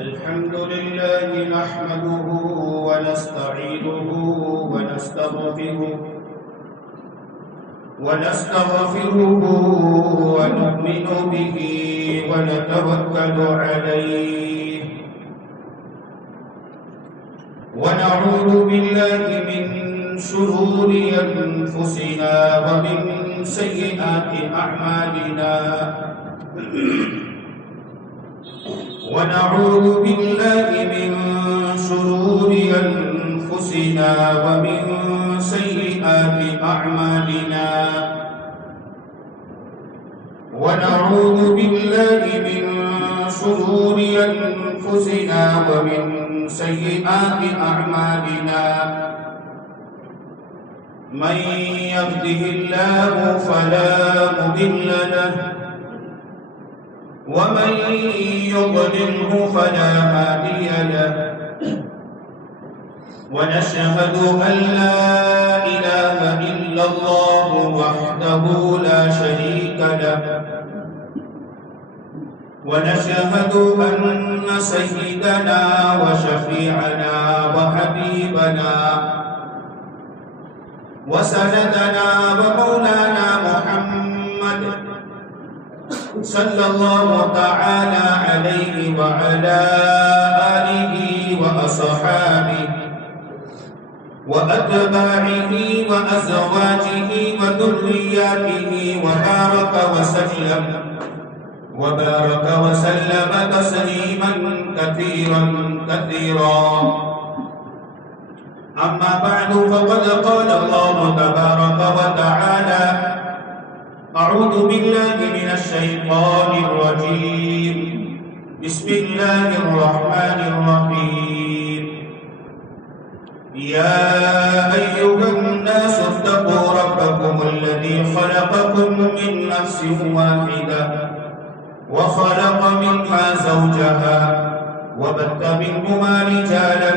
الحمد لله نحمده ونستعينه ونستغفره ونؤمن به ونتوكل عليه ونعوذ بالله من شرور أنفسنا ومن سيئات أعمالنا ونعوذ بالله من شرور أنفسنا ومن سيئات أعمالنا ونعوذ بالله من شرور أنفسنا ومن سيئات أعمالنا من يهده الله فلا مضل له ومن يضلله فلا هادي له ونشهد أن لا إله إلا الله وحده لا شريك له ونشهد أن سيدنا وشفيعنا وحبيبنا وسندنا ومولانا محمد صلى الله تعالى عليه وعلى آله وأصحابه وأتباعه وأزواجه وذرياته وبارك وسلم تسليما كثيرا أما بعد فقد قال الله تبارك وتعالى أعوذ بالله من الشيطان الرجيم بسم الله الرحمن الرحيم يا أيها الناس اتقوا ربكم الذي خلقكم من نفس واحدة وخلق منها زوجها وبث منهما رجالا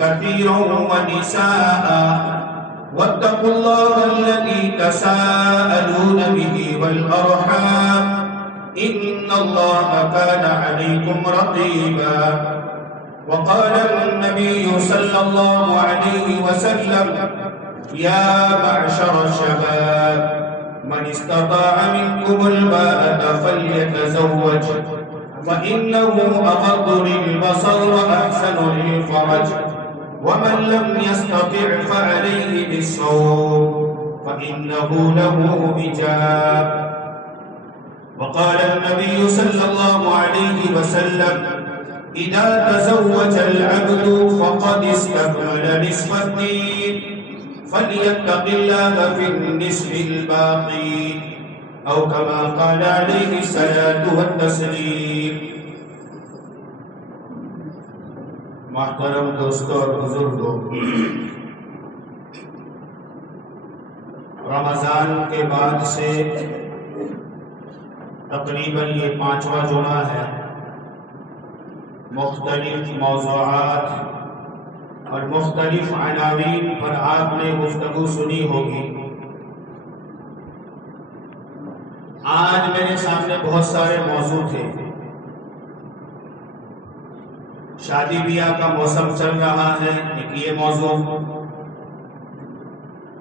كثيرا ونساء واتقوا الله الذي تساءلون به والأرحام إن الله كان عليكم رقيبا وقال النبي صلى الله عليه وسلم يا معشر الشباب من استطاع منكم الباءة فليتزوج فإنه أغض للبصر وأحسن للفرج ومن لم يستطع فعليه بالصوم فإنه له وجاء وقال النبي صلى الله عليه وسلم إذا تزوج العبد فقد استكمل نصف الدين فليتق الله في النصف الباقي أو كما قال عليه الصلاة والتسليم محترم دوستو اور بزرگوں، رمضان کے بعد سے تقریباً یہ 5واں جمعہ ہے۔ مختلف موضوعات اور مختلف عناوین پر آپ نے گفتگو سنی ہوگی۔ آج میرے سامنے بہت سارے موضوع تھے۔ شادی بیاہ کا موسم چل رہا ہے، ایک یہ موضوع۔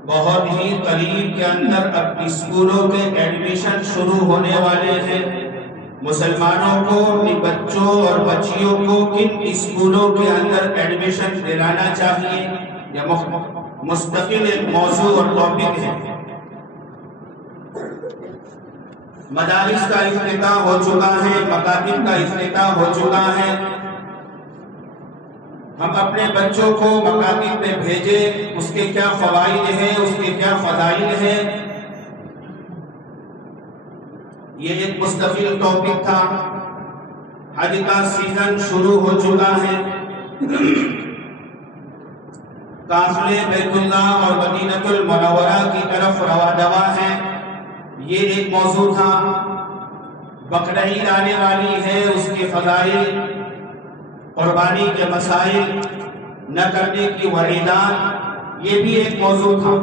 بہت ہی قریب کے اندر اب اسکولوں کے ایڈمیشن شروع ہونے والے ہیں۔ مسلمانوں کو اپنی بچوں اور بچیوں کو کن اسکولوں کے اندر ایڈمیشن دلانا چاہیے، یہ مستقل ایک موضوع اور ٹاپک ہے۔ مدارس کا افتتاح ہو چکا ہے، مکاتب کا افتتاح ہو چکا ہے۔ ہم اپنے بچوں کو مکاتب میں بھیجیں، اس کے کیا فوائد ہیں، اس کے کیا فضائل ہیں، یہ ایک مستقل ٹاپک تھا۔ حج کا سیزن شروع ہو چکا ہے۔ قافلے بیت اللہ اور مدینہ المنورہ کی طرف رواں دواں ہیں، یہ ایک موضوع تھا۔ بقرعید آنے والی ہے، اس کے فضائل، قربانی کے مسائل، نہ کرنے کی وعیدات، یہ بھی ایک موضوع تھا۔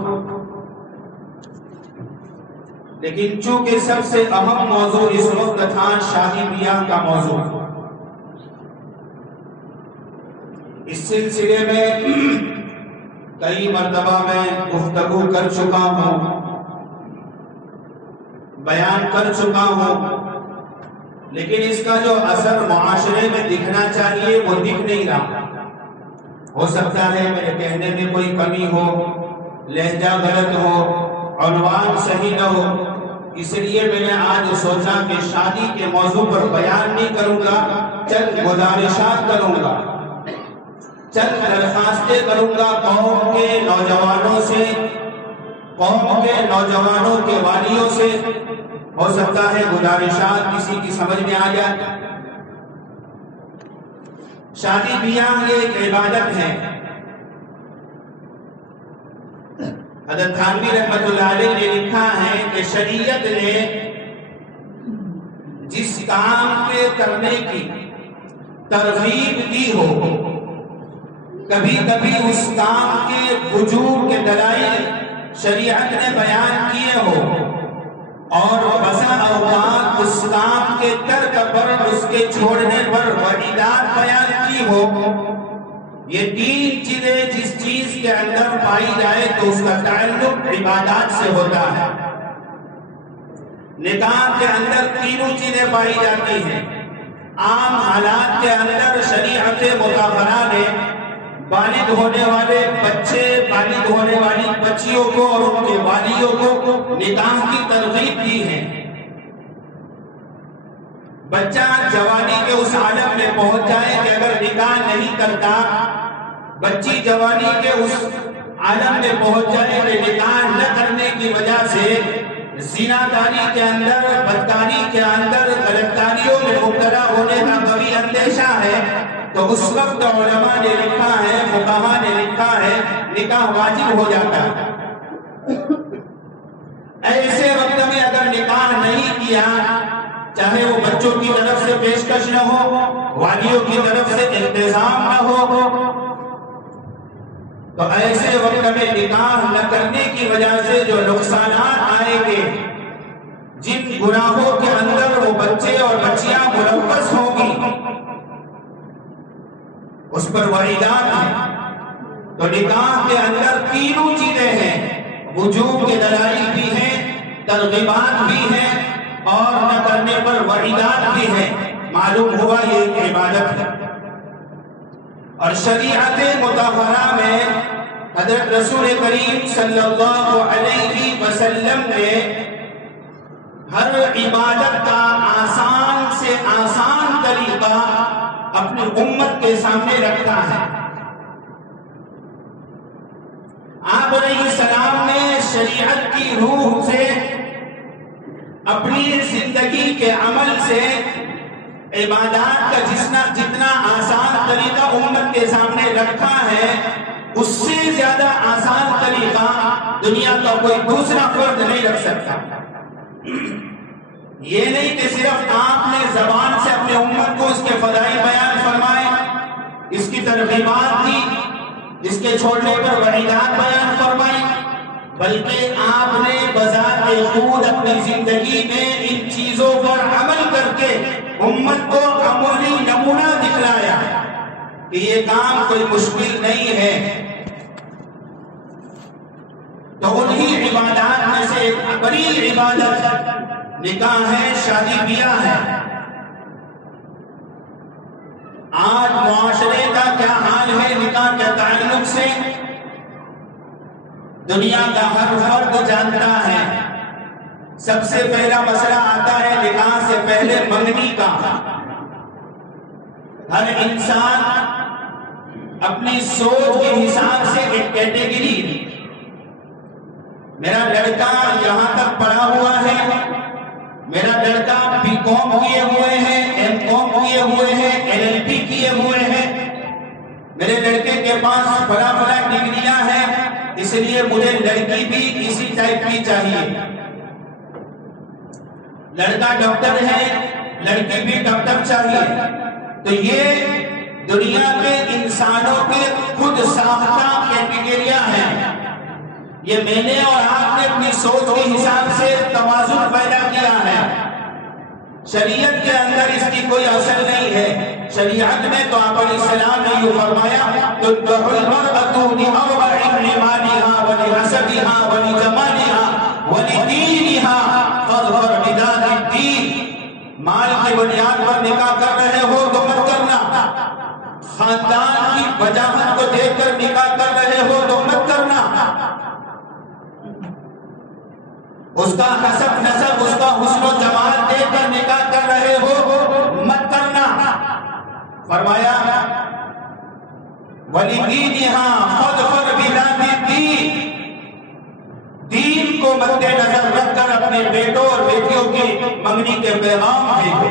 لیکن چونکہ سب سے اہم موضوع اس وقت تھا شادی بیاہ کا موضوع، اس سلسلے میں کئی مرتبہ میں گفتگو کر چکا ہوں، بیان کر چکا ہوں، لیکن اس کا جو اثر معاشرے میں دکھنا چاہیے وہ دکھ نہیں رہا۔ ہو سکتا ہے میرے کہنے میں کوئی کمی ہو، لہجہ غلط ہو، عنوان صحیح نہ ہو، اس لیے میں نے آج سوچا کہ شادی کے موضوع پر بیان نہیں کروں گا، چند گزارشات کروں گا، چند درخواستیں کروں گا قوم کے نوجوانوں سے، قوم کے نوجوانوں کے والیوں سے۔ ہو سکتا ہے گزارشات کسی کی سمجھ میں آ جائے۔ شادی بیاہ یہ ایک عبادت ہے۔ حضرت تھانوی رحمۃ اللہ علیہ نے لکھا ہے کہ شریعت نے جس کام کے کرنے کی ترغیب دی ہو، کبھی کبھی اس کام کے وجوب کے دلائل شریعت نے بیان کیے ہو، اور بسا اوقات اس کام کے ترک پر، اس کے چھوڑنے پر وعیدات بیان کی ہو۔ یہ تین چیزیں جس چیز کے اندر پائی جائے تو اس کا تعلق عبادات سے ہوتا ہے۔ نکاح کے اندر تینوں چیزیں پائی جاتی ہیں۔ عام حالات کے اندر شریعت مطہرہ نے بالغ ہونے والے بچے، بالغ ہونے والی بچیوں کو اور ان کے والیوں کو نکاح کی ترغیب دی ہے۔ بچہ جوانی کے اس عالم میں پہنچ جائے کہ اگر نکاح نہیں کرتا، بچی جوانی کے اس عالم میں پہنچ جائے کہ نکاح نہ کرنے کی وجہ سے زناکاری کے اندر، بدکاری کے اندر، غلطکاریوں میں مبتلا ہونے کا کبھی اندیشہ ہے، تو اس وقت علماء نے لکھا ہے، فقہاء نے لکھا ہے، نکاح واجب ہو جاتا ہے۔ ایسے وقت میں اگر نکاح نہیں کیا، چاہے وہ بچوں کی طرف سے پیشکش نہ ہو، والیوں کی طرف سے التزام نہ ہو، تو ایسے وقت میں نکاح نہ کرنے کی وجہ سے جو نقصانات آئیں گے، جن گناہوں کے اندر وہ بچے اور بچیاں ملوث ہوں گی، اس پر وعیدات ہیں۔ تو نکاح کے اندر تینوں چیزیں ہیں، وجوب کے دلائل بھی ہیں، ترغیبات بھی ہیں، اور نہ کرنے پر وعیدات بھی ہیں۔ معلوم ہوا یہ ایک عبادت ہے۔ اور شریعت مطہرہ میں حضرت رسول کریم صلی اللہ علیہ وسلم نے ہر عبادت کا آسان سے آسان طریقہ اپنی امت کے سامنے رکھا ہے۔ آپ علیہ السلام نے شریعت کی روح سے، اپنی زندگی کے عمل سے عبادات کا جتنا آسان طریقہ امت کے سامنے رکھا ہے، اس سے زیادہ آسان طریقہ دنیا کا کوئی دوسرا فرد نہیں رکھ سکتا۔ یہ نہیں کہ صرف آپ نے زبان سے اپنے امت کو اس کے فضائل بیان فرمائے، اس کی ترغیبات دی، اس کے چھوڑنے پر وعیدات بیان فرمائی، بلکہ آپ نے بذات خود اپنی زندگی میں ان چیزوں پر عمل کر کے امت کو عملی نمونہ دکھلایا کہ یہ کام کوئی مشکل نہیں ہے۔ تو انہی عبادات میں سے ایک بڑی عبادت نکاح ہے، شادی بیاہ ہے۔ آج معاشرے کا کیا حال ہے نکاح کے تعلق سے، دنیا کا ہر فرد جانتا ہے۔ سب سے پہلا مسئلہ آتا ہے نکاح سے پہلے منگنی کا۔ ہر انسان اپنی سوچ کے حساب سے ایک کیٹیگری، میرا لڑکا یہاں تک پڑھا ہوا ہے، میرا لڑکا بی کام کیے ہوئے ہیں، ایم کام کیے ہوئے ہیں، LLB کیے ہوئے ہیں، میرے لڑکے کے پاس بڑا بڑا ڈگریاں ہیں، اس لیے مجھے لڑکی بھی اسی ٹائپ کی چاہیے۔ لڑکا ڈاکٹر ہے، لڑکی بھی ڈاکٹر چاہیے۔ تو یہ دنیا کے انسانوں کے خود ساختہ کیٹیگریاں ہیں۔ یہ میں نے اور آپ نے اپنی سوچ کے حساب سے توازن پیدا کیا ہے۔ شریعت کے اندر اس کی کوئی اصل نہیں ہے۔ شریعت میں تو آپ علیہ السلام نے یہ فرمایا تنکح المرأة لأربع لمالها ولحسبها ولجمالها ولدینها فاظفر بذات الدین. مال کی بنیاد پر نکاح کر رہے ہو تو مت کرنا، خاندان کی وجاہت کو دیکھ کر نکاح کر رہے ہو تو مت کرنا، اس کا حسب نسب اس کا حسن و جمال دیکھ کر نکاح کر رہے ہو مت کرنا. فرمایا وَلِدِينِهَا فَاظْفَرْ بِذَاتِ الدِّينِ، دین کو مد نظر رکھ کر اپنے بیٹوں اور بیٹیوں کی منگنی کے پیغام بھیجو.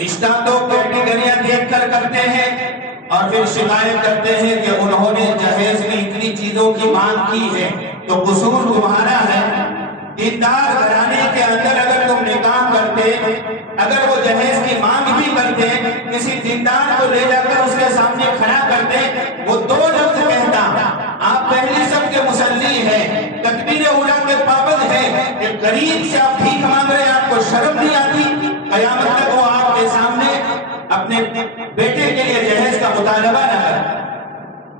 رشتہ تو کیٹیگریاں دیکھ کر کرتے ہیں اور پھر شکایت کرتے ہیں کہ انہوں نے جہیز میں اتنی چیزوں کی مانگ کی ہے تو قصور تمہارا ہے. دیندار گھرانے کے اندر اگر تم نکاح کرتے، اگر وہ جہیز کی مانگ بھی کرتے، کسی دیندار کو لے جا کر اس کے سامنے کھڑا کرتے، وہ دو لفظ کہتا آپ پہلی سب کے مسلی ہیں، تکبیر اولیٰ کے پابند ہیں کہ قریب سے آپ بھیک مانگ رہے ہیں، آپ کو شرم نہیں آتی؟ قیامت تک وہ آپ کے سامنے اپنے بیٹے کے لیے جہیز کا مطالبہ نہ کرے،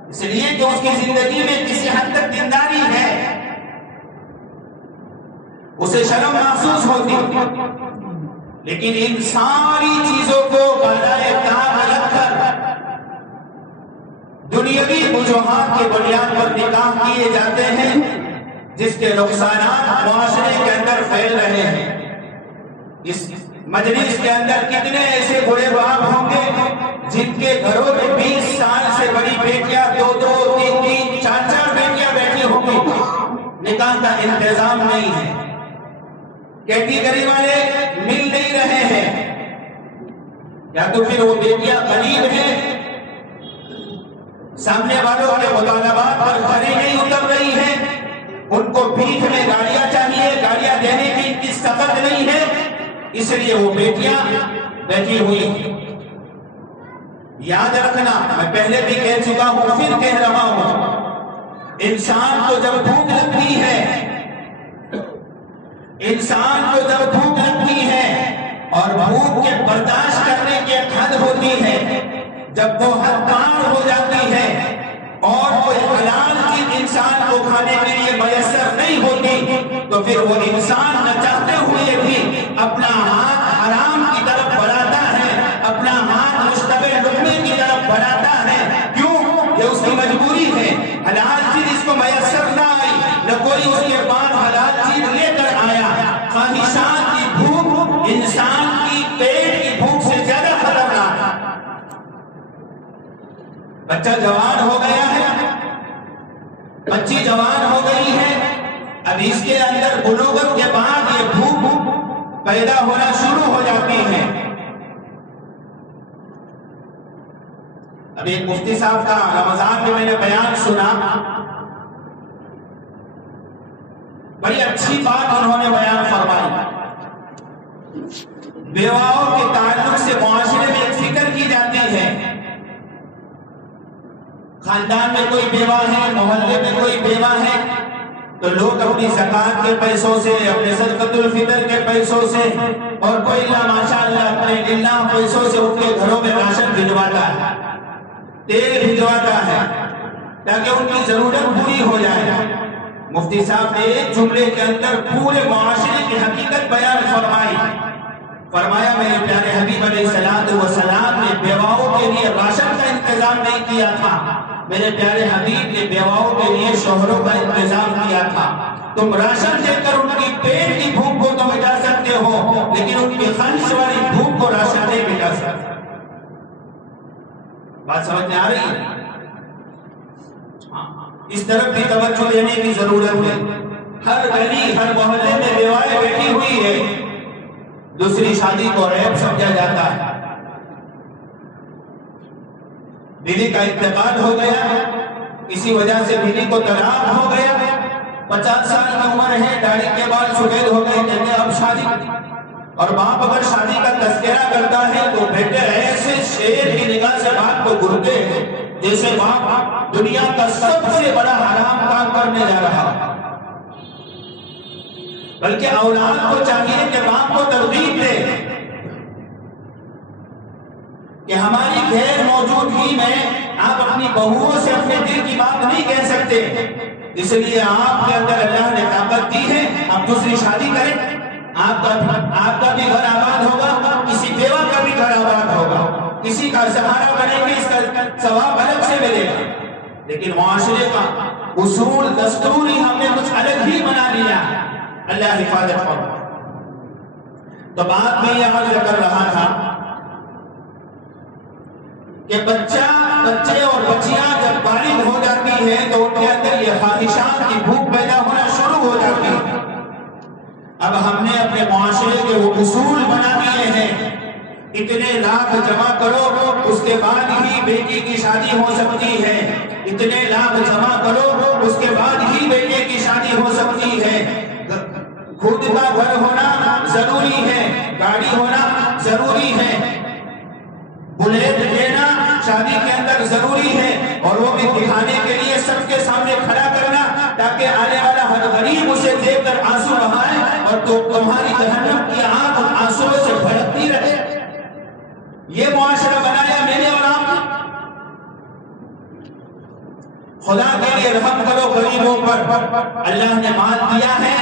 اس لیے کہ اس کی زندگی میں کسی حد تک دینداری ہے، اسے شرم محسوس ہوتی. لیکن ان ساری چیزوں کو بالائے طاق رکھ کر دنیاوی وجوہات کی بنیاد پر نکاح کیے جاتے ہیں جس کے نقصانات معاشرے کے اندر پھیل رہے ہیں. اس مجلس کے اندر کتنے ایسے بڑے باپ ہوں گے جن کے گھروں میں 20 سال سے بڑی بیٹیاں 2 3 4 بیٹیاں بیٹھی ہوں گی، نکاح کا انتظام نہیں ہے، کیٹیگری والے مل نہیں رہے ہیں، یا تو پھر وہ بیٹیاں غریب ہیں، سامنے والوں کے مطالبات پر کھری نہیں اتر رہی ہیں، ان کو بھیک میں گاڑیاں چاہیے، گاڑیاں دینے کی ان کی سخت نہیں ہے، اس لیے وہ بیٹیاں بیٹھی ہوئی ہیں. یاد رکھنا، میں پہلے بھی کہہ چکا ہوں پھر کہہ رہا ہوں، انسان کو جب بھوک لگتی ہے، انسان کو جب بھوک لگتی ہے اور بھوک کے برداشت کرنے کی ایک حد ہوتی ہے، جب وہ حد پار ہو جاتی ہے اور کوئی حلال چیز انسان کو کھانے کے لیے میسر نہیں ہوتی، تو پھر وہ انسان نہ چاہتے ہوئے بھی اپنا ہاتھ حرام کی طرف بڑھاتا ہے، اپنا ہاتھ مشتبہ لقمے کی طرف بڑھاتا ہے. کیوں؟ یہ اس کی مجبوری ہے، حلال چیز اس کو میسر نہ آئی، نہ کوئی اس کے پاس حلال چیز لے کر آیا. خواہشات کی بھوک انسان کی پیٹ کی بھوک سے زیادہ خطرناک ہے. بچہ جوان ہو گیا ہے، بچی جوان ہو گئی ہے، اب اس کے اندر بلوغت کے بعد یہ بھوک پیدا ہونا شروع ہو جاتی ہے. اب ایک مفتی صاحب کا رمضان میں نے بیان سنا، بڑی اچھی بات انہوں نے بیان فرمائی. بیواؤں کے تعلق سے معاشرے میں ایک فکر کی جاتی ہے، خاندان میں کوئی بیوہ ہے، محلے میں کوئی بیوہ ہے تو لوگ اپنی زکوٰۃ کے پیسوں سے، اپنے صدقۃ الفطر کے پیسوں سے اور کوئی اللہ ماشاءاللہ اپنے للہ پیسوں سے ان کے گھروں میں راشن بھجواتا ہے، تیل بھجواتا ہے تاکہ ان کی ضرورت پوری ہو جائے. مفتی صاحب نے ایک جملے کے اندر پورے معاشرے کی حقیقت بیان فرمائی. فرمایا میرے پیارے حبیب علیہ السلام نے بیواؤں کے لیے راشن کا انتظام نہیں کیا تھا، میرے پیارے حبیب نے بیواؤں کے لیے شوہروں کا انتظام کیا تھا. تم راشن دے کر ان کی پیٹ کی بھوک کو تو مٹا سکتے ہو، لیکن ان کی خواہش والی بھوک کو راشن نہیں مٹا سکتے. بات سمجھ میں آ رہی ہے؟ اس طرف بھی توجہ دینے کی ضرورت ہے. ہر گلی ہر محلے میں بیوائیں بیٹھی ہوئی ہے، دوسری شادی کو عیب سمجھا جاتا ہے. بیوی کا انتقال ہو گیا، کسی وجہ سے بیوی کو طلاق ہو گیا، 50 سال کی عمر ہے، داڑھی کے بعد سفید ہو گئے، کہتے ہیں اب شادی. اور باپ اگر شادی کا تذکرہ کرتا ہے تو بیٹے ایسے شیر کی نگاہ سے باپ کو گھرتے ہیں جیسے باپ دنیا کا سب سے بڑا حرام کام کرنے جا رہا. بلکہ اولاد کو چاہیے کہ باپ کو ترغیب دے، کہ ہماری غیر موجودگی میں آپ اپنی بہوؤں سے اپنے دل کی بات نہیں کہہ سکتے، اس لیے آپ کے اندر اللہ نے طاقت دی ہے، آپ دوسری شادی کریں، آپ کا بھی گھر آباد ہوگا، کسی بیوہ کا بھی گھر آباد ہوگا، کسی کا سہارا بنیں گے، اس کا ثواب الگ سے ملے گا۔ لیکن معاشرے کا اصول دستور ہی ہم نے کچھ الگ ہی بنا لیا، اللہ حفاظت کرے۔ تو بات میں یہ عرض کر رہا تھا کہ بچے اور بچیاں جب بالغ ہو جاتی ہیں تو ان کے اندر یہ خواہشات کی بھوک پیدا ہونا شروع ہو جاتی ہے۔ اب ہم نے اپنے معاشرے کے وہ اصول بنا دیے ہیں، اتنے لاکھ جمع کرو اس کے بعد ہی بیٹی کی شادی ہو سکتی ہے، اتنے لاکھ جمع کرو اس کے بعد ہی بیٹے کی شادی ہو سکتی ہے، خود کا گھر ہونا ضروری ہے، گاڑی ہونا ضروری ہے، بلیٹ لینا شادی کے اندر ضروری ہے، اور وہ بھی دکھانے کے لیے سب کے سامنے کھڑا کرنا تاکہ آنے والا ہر غریب اسے دیکھ کر آنسو بہائے اور تو تمہاری جہنم کی آنکھ آنسو سے بھڑکتی رہے۔ یہ معاشرہ بنایا میں نے اور آپ نے۔ خدا کے لیے رحم کرو غریبوں پر، اللہ نے مال دیا ہے،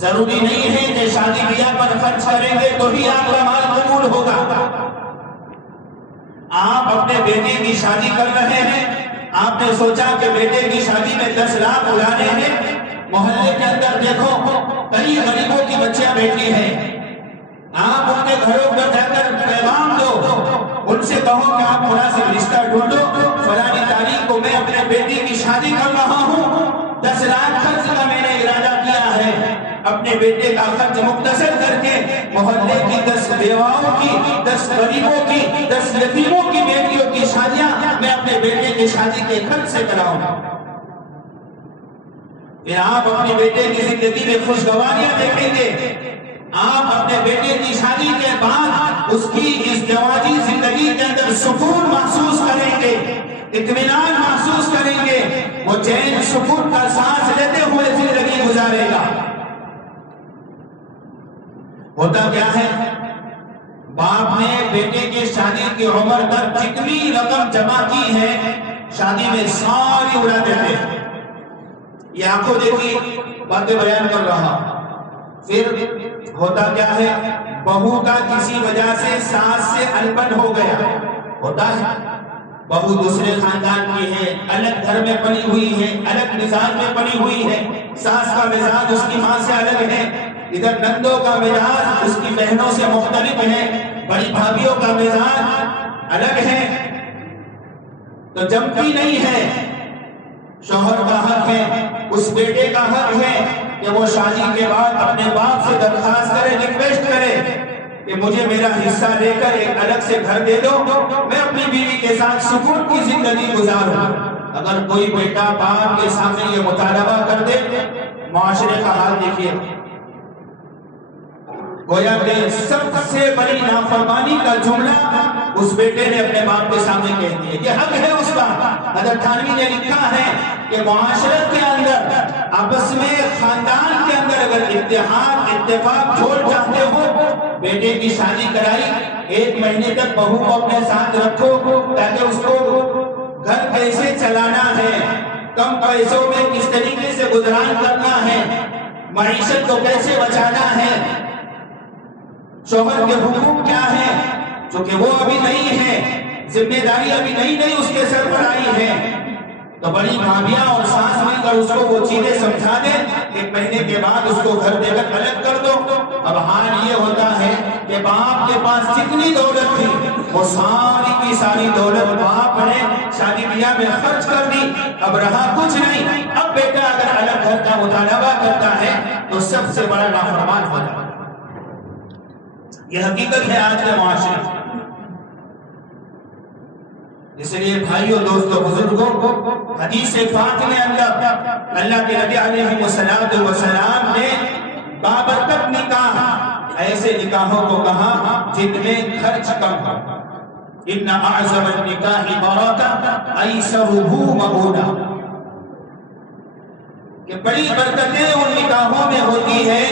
ضروری نہیں ہے کہ شادی بیاہ پر خرچ کریں گے تو ہی آپ کا مال قبول ہوگا۔ آپ اپنے بیٹے کی شادی کر رہے ہیں، آپ نے سوچا کہ بیٹے کی شادی میں 10 لاکھ اڑانے ہیں، محلے کے اندر دیکھو کئی غریبوں کی بچیاں بیٹھی ہیں، آپ ان کے گھروں پر جا کر پیغام دو، ان سے کہو کہ آپ مناسب رشتہ ڈھونڈو، فلانی تاریخ کو میں اپنے بیٹی کی شادی کر رہا ہوں، 10 لاکھ خرچ کا میں نے ارادہ کیا ہے، اپنے بیٹے کا خرچ مختصر کر کے محلے کی 10 بیواؤں کی، 10 غریبوں کی، 10 یتیموں کی بیٹیوں کی شادیاں میں اپنے بیٹے کی شادی کے خرچ سے کراؤں گا۔ پھر آپ اپنے بیٹے کی زندگی میں خوشگواریاں دیکھیں گے، آپ اپنے بیٹے کی شادی کے بعد اس کی ازدواجی زندگی کے اندر سکون محسوس کریں گے، اطمینان محسوس کریں گے، وہ چین سکون کا سانس لیتے ہوئے زندگی گزارے گا۔ ہوتا کیا ہے، باپ نے بیٹے کی شادی کی عمر تک جتنی رقم جمع کی ہے شادی میں ساری اڑا دیتے ہیں۔ یہ آنکھوں دیکھی باتیں بیان کر رہا۔ پھر ہوتا کیا ہے، بہو کا کسی وجہ سے ساس سے انبن ہو گیا، ہوتا ہے، بہو دوسرے خاندان کی ہے، الگ گھر میں پلی ہوئی ہے، الگ مزاج میں پلی ہوئی ہے، ساس کا مزاج اس کی ماں سے الگ ہے، ادھر نندوں کا مزاج اس کی بہنوں سے مختلف ہے، بڑی بھابھیوں کا مزاج الگ ہے، تو جمتی نہیں ہے۔ شوہر کا حق ہے، اس بیٹے کا حق ہے کہ وہ شادی کے بعد اپنے باپ سے درخواست کرے، ریکویسٹ کرے کہ مجھے میرا حصہ لے کر ایک الگ سے گھر دے دو، میں اپنی بیوی کے ساتھ سکون کی زندگی گزاروں۔ اگر کوئی بیٹا باپ کے سامنے یہ مطالبہ کر دے، معاشرے کا حال دیکھیے، گویا کہ سب سے بڑی نافرمانی کا جملہ اس بیٹے نے اپنے باپ کے سامنے کہہ دیا۔ یہ حق ہے اس کا۔ حضرت تھانوی نے لکھا ہے کہ معاشرت کے اندر آپس میں خاندان کے اندر اگر اتحاد اتفاق چھوڑ چاہتے ہو، بیٹے کی شادی کرائی، 1 مہینے تک بہو کو اپنے ساتھ رکھو تاکہ اس کو گھر کیسے چلانا ہے، کم پیسوں میں کس طریقے سے گزران کرنا ہے، معیشت کو کیسے بچانا ہے، شوہر کے حقوق کیا ہے، چونکہ وہ ابھی نہیں ہے، ذمہ داری ابھی نہیں اس کے سر پر آئی ہے، تو بڑی بھابیاں اور ساس مل کر اس کو وہ چیزیں سمجھا دے، 1 مہینے کے بعد اس کو گھر دے کر الگ کر دو۔ اب حال یہ ہوتا ہے کہ باپ کے پاس جتنی دولت تھی وہ ساری کی ساری دولت باپ نے شادی بیاہ میں خرچ کر دی، اب رہا کچھ نہیں۔ اب بیٹا اگر الگ گھر کا مطالبہ کرتا ہے تو سب سے بڑا نافرمان ہو جاتا ہے۔ یہ حقیقت ہے آج کے معاشرے۔ اس لیے بھائیوں، دوستوں، بزرگوں، حدیث پاک میں اندر اللہ کے نبی علیہ السلام نے بابرکت نکاح، ایسے نکاحوں کو کہا جن میں خرچ کم ہو۔ ان اعظم النکاح برکۃ ایسرہ مغونا، کہ بڑی برکتیں ان نکاحوں میں ہوتی ہیں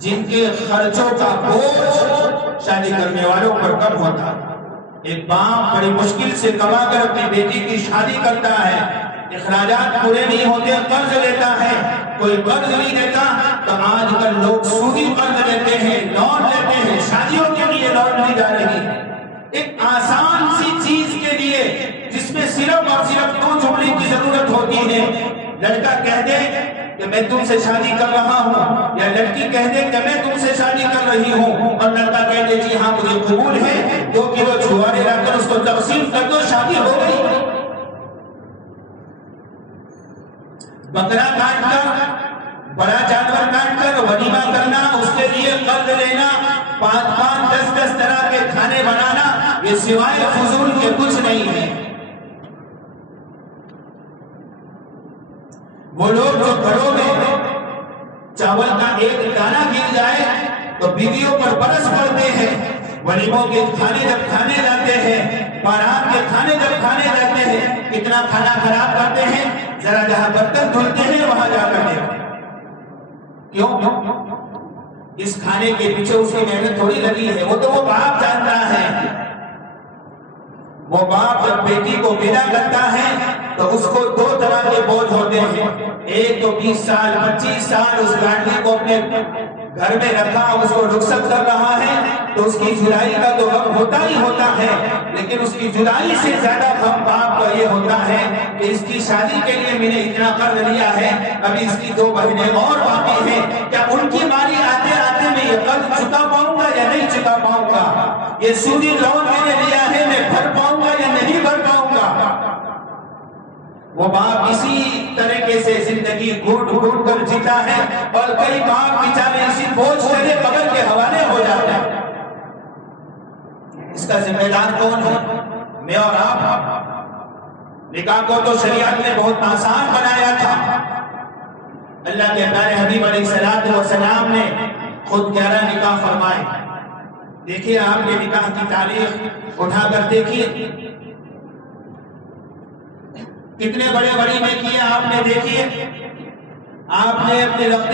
جن کے خرچوں کا بوجھ شادی کرنے والوں پر کم ہوتا ہے۔ ایک باپ بڑی مشکل سے کما کر اپنی بیٹی کی شادی کرتا ہے، اخراجات پورے نہیں ہوتے، قرض لیتا ہے، کوئی قرض نہیں دیتا تو آج کل لوگ سودی قرض لیتے ہیں، لون لیتے ہیں، شادیوں کے لیے لون لی جا رہی ہے۔ ایک آسان سی چیز کے لیے جس میں صرف اور صرف 2 جملے کی ضرورت ہوتی ہے، لڑکا کہہ دے کہ میں تم سے شادی کر رہا ہوں، یا لڑکی کہہ دے کہ میں تم سے شادی کر رہی ہوں، اور لڑکا کہہ دے جی ہاں مجھے قبول ہے، 2 کلو چھوارے لا کر اس کو تقسیم کر دو، شادی ہو گئی۔ بکرا کاٹ کر، بڑا جانور کاٹ کر ولیمہ کرنا، اس کے لیے قرض لینا، 5-5 10-10 طرح کے کھانے بنانا، یہ سوائے فضول کے کچھ نہیں ہے۔ وہ لوگ جو گھروں میں چاول کا ایک دانہ گر جائے تو بیویوں پر برس پڑتے ہیں، ولیموں کے کھانے جب کھانے جاتے ہیں، بارات کے کھانے جب کھانے جاتے ہیں، کتنا کھانا خراب کرتے ہیں، ذرا جہاں برتن دھلتے ہیں وہاں جا کر دیکھیں۔ کیوں؟ اس کھانے کے پیچھے اس کی محنت تھوڑی لگی ہے، وہ تو وہ باپ جانتا ہے۔ وہ باپ جب بیٹی کو ودا کرتا ہے تو اس کو 2 طرح کے بوجھ ہوتے ہیں، ایک تو 20 سال 25 سال اس گاڑی کو اپنے گھر میں رکھا، اس کو رخصت کر رہا ہے تو اس کی جدائی کا تو غم ہوتا ہی ہوتا ہے، لیکن اس کی جدائی سے زیادہ غم باپ کا یہ ہوتا ہے کہ اس کی شادی کے لیے میں نے اتنا قرض لیا ہے، ابھی اس کی 2 بہنیں اور باقی ہیں، کیا ان کی باری آتے آتے میں یہ قرض چکا پاؤں گا یا نہیں چکا پاؤں گا؟ یہ سودی لون میں نے لیا ہے، میں بھر پاؤں گا یا نہیں بھر پاؤں گا؟ وہ باپ اسی طریقے سے زندگی گھوٹ گھوٹ کر جیتا ہے، اور کئی باپ بیچارے اسی بوجھ سے بغل کے حوالے ہو جاتے ہیں۔ اس کا ذمہ دار کون ہے؟ میں اور آپ۔ نکاح کو تو شریعت نے بہت آسان بنایا تھا، اللہ کے پیارے حبیب علیہ السلام نے خود 11 نکاح فرمائے۔ دیکھیے آپ کے نکاح کی تاریخ اٹھا کر دیکھیے، کتنے بڑے ولیمے کیے آپ نے، دیکھیے آپ نے اپنے لخت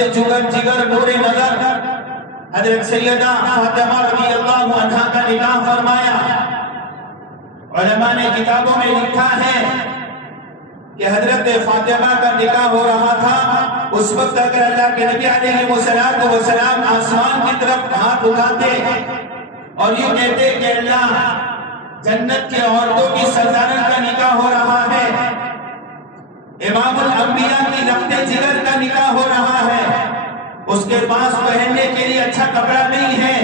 جگر نور نظر حضرت سیدہ فاطمہ رضی اللہ عنہا کا نکاح فرمایا۔ علماء نے کتابوں میں لکھا ہے کہ حضرت فاطمہ کا نکاح ہو رہا تھا، اس وقت اگر اللہ کے نبی علیہ السلام آسمان کی طرف ہاتھ اٹھاتے اور یہ کہتے کہ اللہ جنت کے عورتوں کی سردارت کا نکاح ہو رہا ہے، امام الانبیاء کی لخت جگر کا نکاح ہو رہا ہے، اس کے پاس پہننے کے لیے اچھا کپڑا نہیں ہے،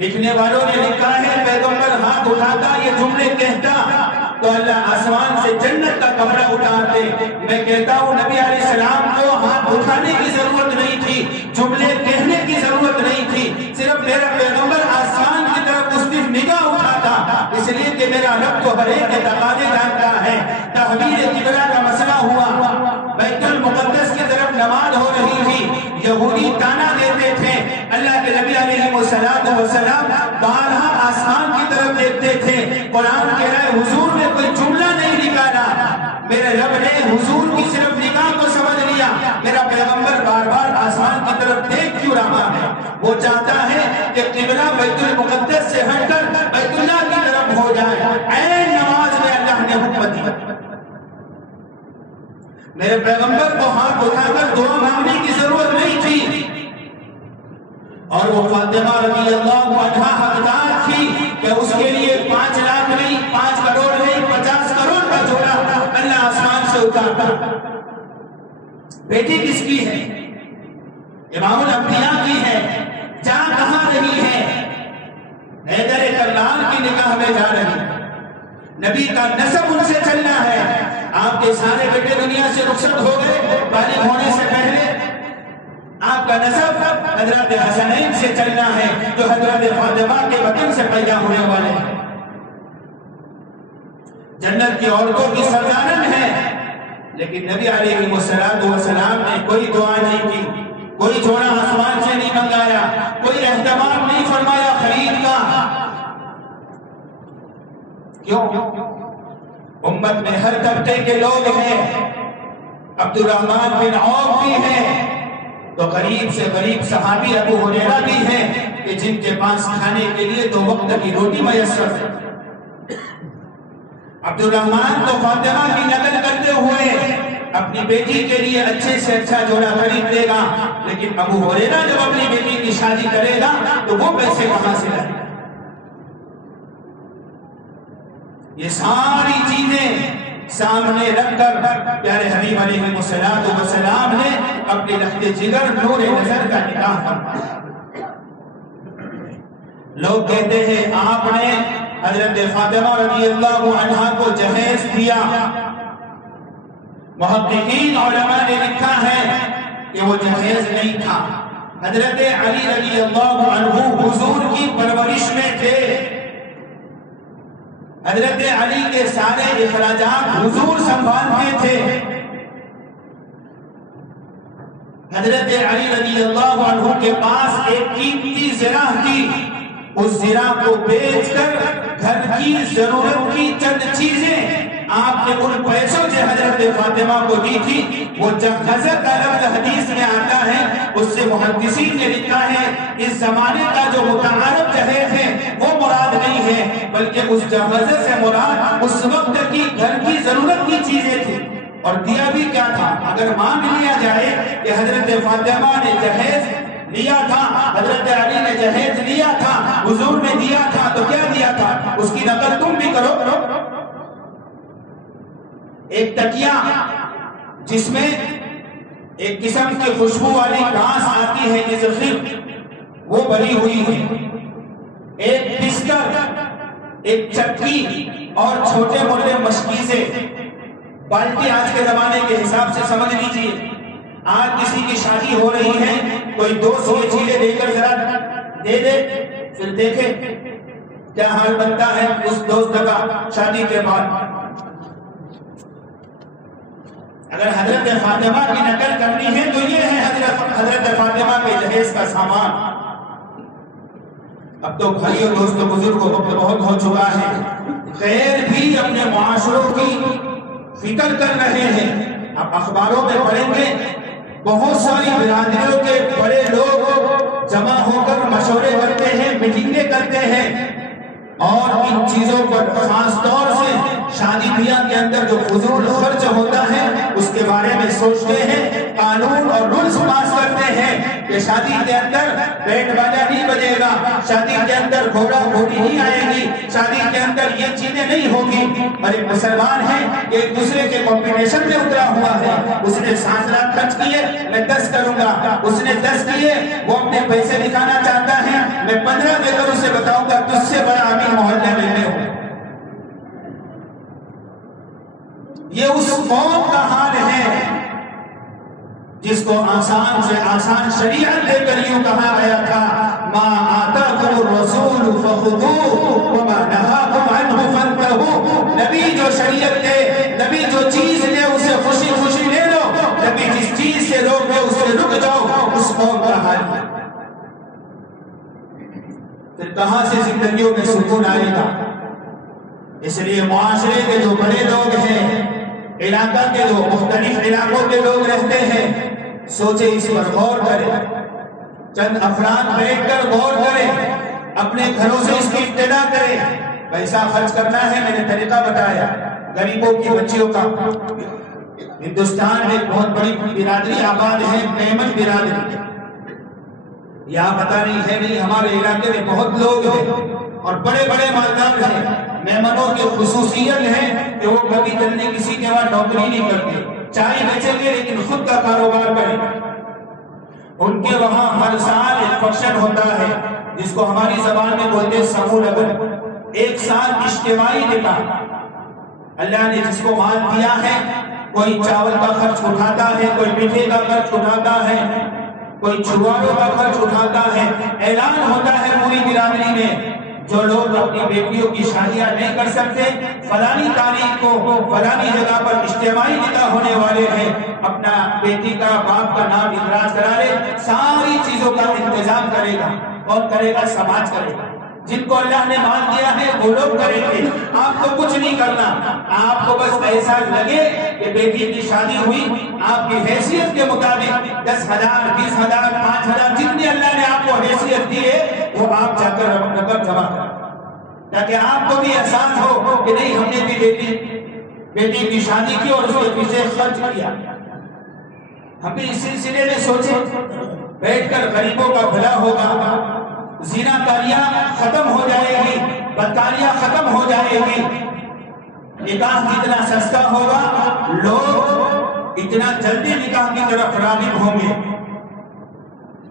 لکھنے والوں نے لکھا ہے پیغمبر ہاتھ اٹھاتا یہ جملے کہتا تو اللہ آسمان سے جنت کا کپڑا اٹھاتے۔ میں کہتا ہوں نبی علیہ السلام کو ہاتھ اٹھانے کی ضرورت نہیں تھی، جملے کہنے کی ضرورت نہیں تھی، صرف میرا پیغمبر آسمان کی طرف اس دن نگاہ اٹھاتا، اس لیے کہ میرا رب تو ہر ایک کے تقاضے جانتا ہے۔ تحویل قبلہ کا مسئلہ ہوا، بیت المقدس کی طرف نماز ہو رہی تھی، یہودی تانا دیتے تھے، اللہ کے نبی علیہ السلام بارہا آسمان کی طرف دیکھتے تھے، قرآن کہہ رہا ہے حضور نے کوئی جملہ نہیں نکالا، میرے رب نے حضور کی صرف نگاہ کو سمجھ لیا، میرا پیغمبر بار بار آسمان کی طرف دیکھ کیوں رہا ہے؟ وہ چاہتا ہے کہ قبلہ بیت المقدس سے ہٹ کر بیت اللہ کی طرف ہو جائے۔ عین نماز میں اللہ نے حکم دیا، میرے پیغمبر کو ہاتھ اٹھا کر دعا مانگنے کی ضرورت نہیں تھی، اور وہ فاطمہ رضی اللہ عنہا حقدار تھی کہ اس کے لیے 5 لاکھ نہیں، 5 کروڑ نہیں، 50 کروڑ کا جوڑا اللہ آسمان سے اتارتا۔ بیٹی کس کی ہے؟ امام الانبیاء کی ہے، جا کہاں رہی ہے؟ حیدر کرار کی نکاح میں جا رہی، نبی کا نسب ان سے چلنا ہے۔ آپ کے سارے بیٹے دنیا سے رخصت ہو گئے بالغ ہونے سے پہلے، آپ کا نسب حضرت حسنین سے چلنا ہے جو حضرت فاطمہ کے وطن سے پیدا ہونے والے ہیں، جنت کی عورتوں کی سردارن ہے۔ لیکن نبی علیہ السلام نے کوئی دعا نہیں کی، کوئی جوڑا آسمان سے نہیں منگایا، کوئی اہتمام نہیں فرمایا خرید کا۔ کیوں؟ امت میں ہر طبقے کے لوگ ہیں، عبد الرحمن بن عوف بھی ہیں، تو غریب سے غریب صحابی ابو ہریرہ بھی ہیں، کہ جن کے پاس کھانے کے لیے 2 وقت کی روٹی میسر ہے۔ عبد الرحمن تو فاطمہ کی نقل کرتے ہوئے اپنی بیٹی کے لیے اچھے سے اچھا جوڑا خرید لے گا، لیکن ابو ہریرہ جب اپنی بیٹی کی شادی کرے گا تو وہ پیسے کہاں سے لائے گا؟ یہ ساری چیزیں سامنے رکھ کر پیارے حبیب علیہ السلام نے اپنے لخت جگر نور نظر کا نکاح فرمایا۔ لوگ کہتے ہیں آپ نے حضرت فاطمہ رضی اللہ عنہا کو جہیز دیا۔ محققین علماء نے لکھا ہے کہ وہ جہیز نہیں تھا، حضرت علی رضی اللہ عنہ حضور کی پرورش میں تھے، حضرت علی کے سارے اخراجات حضور سنبھالتے تھے۔ حضرت علی رضی اللہ عنہ کے پاس ایک قیمتی زرہ تھی، اس زرہ کو بیچ کر گھر کی ضرورت کی چند چیزیں آپ نے ان پیسوں سے حضرت فاطمہ کو دی تھی۔ وہ جہزت کا لفظ حدیث میں آتا ہے، اس سے محدثین نے لکھا ہے اس زمانے کا جو متعارف جہیز ہے وہ مراد نہیں ہے، بلکہ اس جہزت سے مراد اس وقت کی گھر کی ضرورت کی چیزیں تھی۔ اور دیا بھی کیا تھا؟ اگر مان لیا جائے کہ حضرت فاطمہ نے جہیز لیا تھا، حضرت علی نے جہیز لیا تھا، حضور نے دیا تھا، تو کیا دیا تھا؟ اس کی نقل تم بھی کرو۔ ایک تکیہ جس میں ایک قسم کی خوشبو والی گھاس آتی ہے جزخر، وہ بری ہوئی ہے، ایک بسکر، ایک چکی اور چھوٹے موٹے مشکیزے۔ بالٹی آج کے زمانے کے حساب سے سمجھ لیجیے، آج کسی کی شادی ہو رہی ہے، کوئی دوست یہ چیزیں دے کر ذرا دے دے، پھر دیکھے کیا حال بنتا ہے اس دوست کا شادی کے بعد۔ اگر حضرت فاطمہ کی نقل کرنی ہے تو یہ ہے حضرت فاطمہ کے جہیز کا سامان۔ اب تو بھائیوں دوستوں بزرگوں وقت بہت ہو چکا ہے، غیر بھی اپنے معاشروں کی فکر کر رہے ہیں۔ اب اخباروں میں پڑھیں گے بہت ساری برادریوں کے بڑے لوگ جمع ہو کر مشورے کرتے ہیں، میٹنگیں کرتے ہیں، اور ان چیزوں پر خاص طور سے شادی بیاہ کے اندر جو فضول خرچ ہوتا ہے اس کے بارے میں سوچتے ہیں، قانون اور رولز پاس کرتے ہیں کہ شادی کے اندر بینڈ باجا نہیں بجے گا، شادی کے اندر گھوڑا گھوڑی نہیں آئے گی، شادی کے اندر یہ چیزیں نہیں ہوگی۔ اور ایک مسلمان ہے ایک دوسرے کے کمپٹیشن میں اترا ہوا ہے، اس نے 7 لاکھ خرچ کیے، میں 10 کروں گا، اس نے 10 کیے، وہ اپنے پیسے دکھانا چاہتا ہے، میں 15 دے کر اسے بتاؤں گا تجھ سے بڑا امیر محلے میں میں ہوں۔ یہ اس قوم کا حال ہے جس کو آسان سے آسان شریعت دے کر یوں کہا گیا تھا، ما آتاکم الرسول فخذوہ وما نہاکم عنہ فانتہوا۔ نبی جو شریعت دے، نبی جو چیز دے اسے خوشی خوشی لے لو، نبی جس چیز سے روکے اس سے رک جاؤ۔ اس قوم کا حال ہے۔ پھر کہاں سے زندگیوں میں سکون آئے گا؟ اس لیے معاشرے کے جو بڑے لوگ ہیں، علاقہ کے جو مختلف علاقوں کے لوگ رہتے ہیں، سوچے اس پر غور کریں، چند افراد بیٹھ کر غور کریں، اپنے گھروں سے اس کی ابتدا کریں۔ پیسہ خرچ کرنا ہے، میں نے طریقہ بتایا، غریبوں کی بچیوں کا۔ ہندوستان میں ایک بہت بڑی برادری آباد ہے، میمن برادری۔ یہاں پتہ نہیں ہے نہیں، ہمارے علاقے میں بہت لوگ ہیں اور بڑے بڑے مالدار ہیں۔ میمنوں کی خصوصیت ہے کہ وہ کبھی جلدی کسی کے وہاں نوکری نہیں کرتے، چائے بیچیں گے لیکن خود کا کاروبار کریں۔ ان کے وہاں ہر سال ایک فنکشن ہوتا ہے جس کو ہماری زبان میں بولتے ہیں سمو لگن، ایک سال اجتماعی نکاح۔ اللہ نے جس کو مال دیا ہے، کوئی چاول کا خرچ اٹھاتا ہے، کوئی میٹھے کا خرچ اٹھاتا ہے، کوئی چھواروں کا خرچ اٹھاتا ہے۔ اعلان ہوتا ہے پوری برادری میں، جو لوگ اپنی بیٹیوں کی شادیاں نہیں کر سکتے، فلانی تاریخ کو فلانی جگہ پر اجتماعی نکاح ہونے والے ہیں، اپنا بیٹی کا باپ کا نام اخراج کرا لے، ساری چیزوں کا انتظام کرے گا۔ اور کرے گا سماج کرے گا، جن کو اللہ نے مال دیا ہے وہ لوگ کریں گے۔ آپ کو کچھ نہیں کرنا، آپ کو بس ایسا لگے کہ بیٹی کی شادی ہوئی، آپ کی حیثیت کے مطابق 10,000 20,000 5,000 جتنی اللہ نے آپ کو حیثیت دی ہے وہ آپ جا کر رقم جمع کریں، تاکہ آپ کو بھی احساس ہو کہ نہیں ہم نے بھی بیٹی کی شادی کی اور اس کے پیچھے خرچ کیا۔ ہم بھی اس سلسلے میں سوچیں، بیٹھ کر غریبوں کا بھلا ہوگا، زنا کاریاں ختم ہو جائے گی، بدکاریاں ختم ہو جائے گی، نکاح کتنا سستا ہوگا، لوگ اتنا جلدی نکاح کی طرف راغب ہوں گے،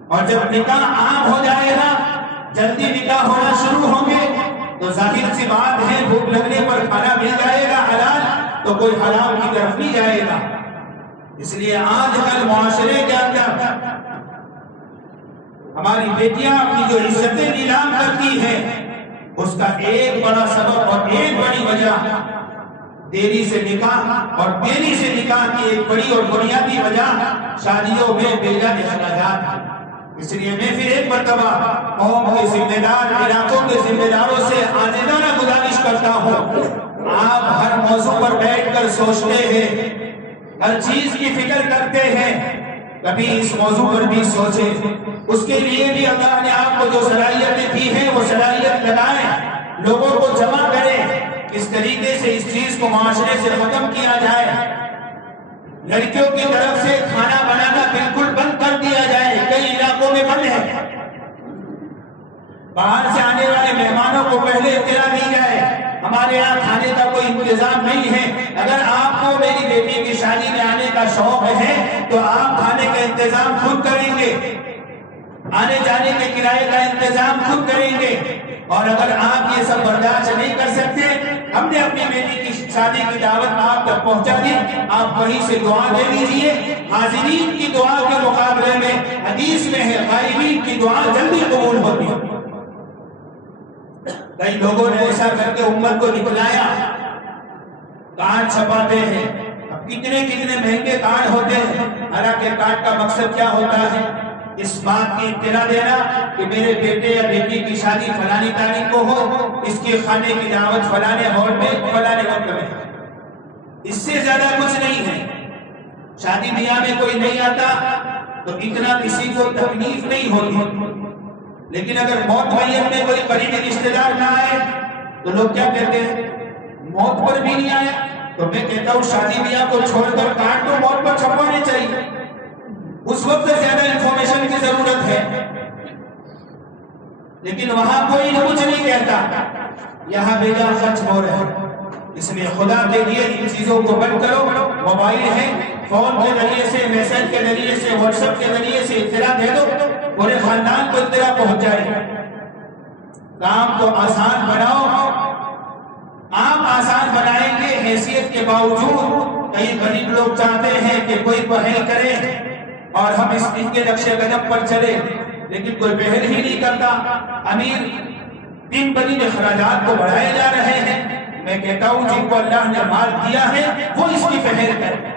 اور جب نکاح عام ہو جائے گا، جلدی نکاح ہونا شروع ہوں گے، تو ظاہر سی بات ہے بھوک لگنے پر کھانا مل جائے گا حلال، تو کوئی حرام کی طرف نہیں جائے گا۔ اس لیے آج کل معاشرے کے اندر ہماری بیٹیاں اپنی جو عزتیں نیلام کرتی ہیں، اس کا ایک بڑا سبب اور ایک بڑی وجہ دیری سے نکاح، اور دیری سے نکاح کی ایک بڑی اور بنیادی وجہ شادیوں میں بے جا اخراجات ہیں۔ اس لیے میں پھر ایک مرتبہ قوم کے ذمہ دار، علاقوں کے ذمہ داروں سے عاجزانہ گزارش کرتا ہوں، آپ ہر موضوع پر بیٹھ کر سوچتے ہیں، ہر چیز کی فکر کرتے ہیں، کبھی اس موضوع پر بھی سوچیں، اس کے لیے بھی اللہ نے آپ کو جو صلاحیتیں دی ہیں وہ صلاحیت لگائیں، لوگوں کو جمع کریں، اس طریقے سے اس چیز کو معاشرے سے ختم کیا جائے۔ لڑکیوں کی طرف سے کھانا بنانا بالکل بند کر دیا جائے، کئی علاقوں میں بند ہے، باہر سے آنے والے مہمانوں کو پہلے اطلاع دی جائے، ہمارے یہاں کھانے کا کوئی انتظام نہیں ہے، اگر آپ کو میری بیٹی کی شادی میں آنے کا شوق ہے تو آپ کھانے کا انتظام خود کریں گے، آنے جانے کے کرائے کا انتظام خود کریں گے، اور اگر آپ یہ سب برداشت نہیں کر سکتے، ہم نے اپنی بیٹی کی شادی کی دعوت آپ تک پہنچا دی، آپ وہیں سے دعا دے دیجئے، حاضرین کی دعا کے مقابلے میں حدیث میں ہے غائبین کی دعا جلدی قبول ہوتی ہے۔ کئی لوگوں نے ایسا کر کے امت کو نکلایا، کارڈ چھپاتے ہیں، اب کتنے مہنگے کارڈ ہوتے ہیں، حالانکہ کارڈ کا مقصد کیا ہوتا ہے؟ اس بات کی اطلاع دینا کہ میرے بیٹے یا بیٹی کی شادی فلانی تاریخ کو ہو، اس کے کھانے کی دعوت فلانے ہال میں فلانے وقت میں، اس سے زیادہ کچھ نہیں ہے۔ شادی بیاہ میں کوئی نہیں آتا تو اتنا کسی کو تکلیف نہیں ہوتی، لیکن اگر موت میت میں کوئی قریبی رشتہ دار نہ آئے تو لوگ کیا کہتے ہیں؟ موت پر بھی نہیں آیا، تو میں کہتا ہوں شادی بیاہ کو چھوڑ کر کارڈ تو موت پر چھپوانے چاہیے، اس وقت زیادہ انفارمیشن کی ضرورت ہے، لیکن وہاں کوئی کچھ نہیں کہتا، یہاں بے جا خرچ ہو رہا ہے۔ اس لیے خدا کے لیے ان چیزوں کو بند کرو، موبائل ہے، فون کے ذریعے سے، میسج کے ذریعے سے، واٹس ایپ کے ذریعے سے اطلاع دے دو، پورے خاندان کو اطلاع پہنچ جائے۔ کام کو آسان بناؤ، آپ آسان بنائیں گے، حیثیت کے باوجود کئی غریب لوگ چاہتے ہیں کہ کوئی پہل کرے اور ہم اس کے نقش قدم پر چلے، لیکن کوئی پہل ہی نہیں کرتا۔ امیر دن بدن اخراجات کو بڑھائے جا رہے ہیں، میں کہتا ہوں جن کو اللہ نے مال دیا ہے وہ اس کی پہل کریں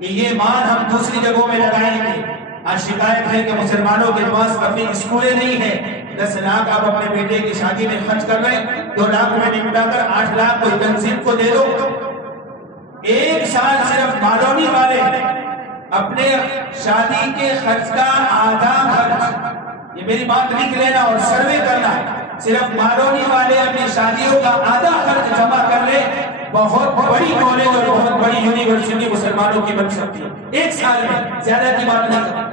کہ یہ مال ہم دوسری جگہوں میں لگائیں گے۔ آج شکایت ہے کہ مسلمانوں کے پاس کافی اسکولیں نہیں ہیں، 10 لاکھ آپ اپنے بیٹے کی شادی میں خرچ کر رہے ہیں، 2 لاکھ میں نمٹا کر 8 لاکھ کوئی تنظیم کو دے دو۔ ایک سال صرف مالونی والے اپنے شادی کے خرچ کا آدھا خرچ، یہ میری بات لکھ لینا اور سروے کرنا، صرف مالونی والے اپنی شادیوں کا آدھا خرچ جمع کر لے، بہت بڑی کالج اور بہت بڑی یونیورسٹی مسلمانوں کی بن سکتی ہے ایک سال میں، زیادہ کی بات نہیں کرتا۔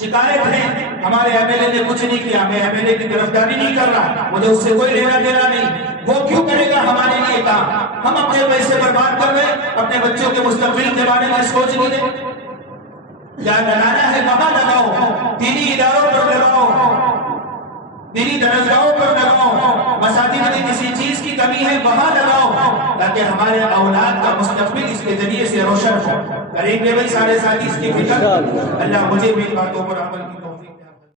شکایت ہے ہمارے ایم ایل اے نے کچھ نہیں کیا، میں ایم ایل اے کی طرفداری نہیں کر رہا، مجھے اس سے کوئی لینا دینا نہیں، وہ کیوں کرے گا ہمارے لیے کام؟ ہم اپنے پیسے برباد کر رہے، اپنے بچوں کے مستقبل کے بارے میں سوچ نہیں رہے۔ یا لگانا ہے وہاں لگاؤ، دینی اداروں پر لگاؤ، دینی درسگاہوں پر لگاؤ، مساجد میں کسی چیز کی کمی ہے وہاں لگاؤ، تاکہ ہمارے اولاد کا مستقبل اس کے ذریعے سے روشن ہو۔ کریں گے بھائی سارے ساتھی اس کی فکر، اللہ مجھے بھی باتوں پر عمل کی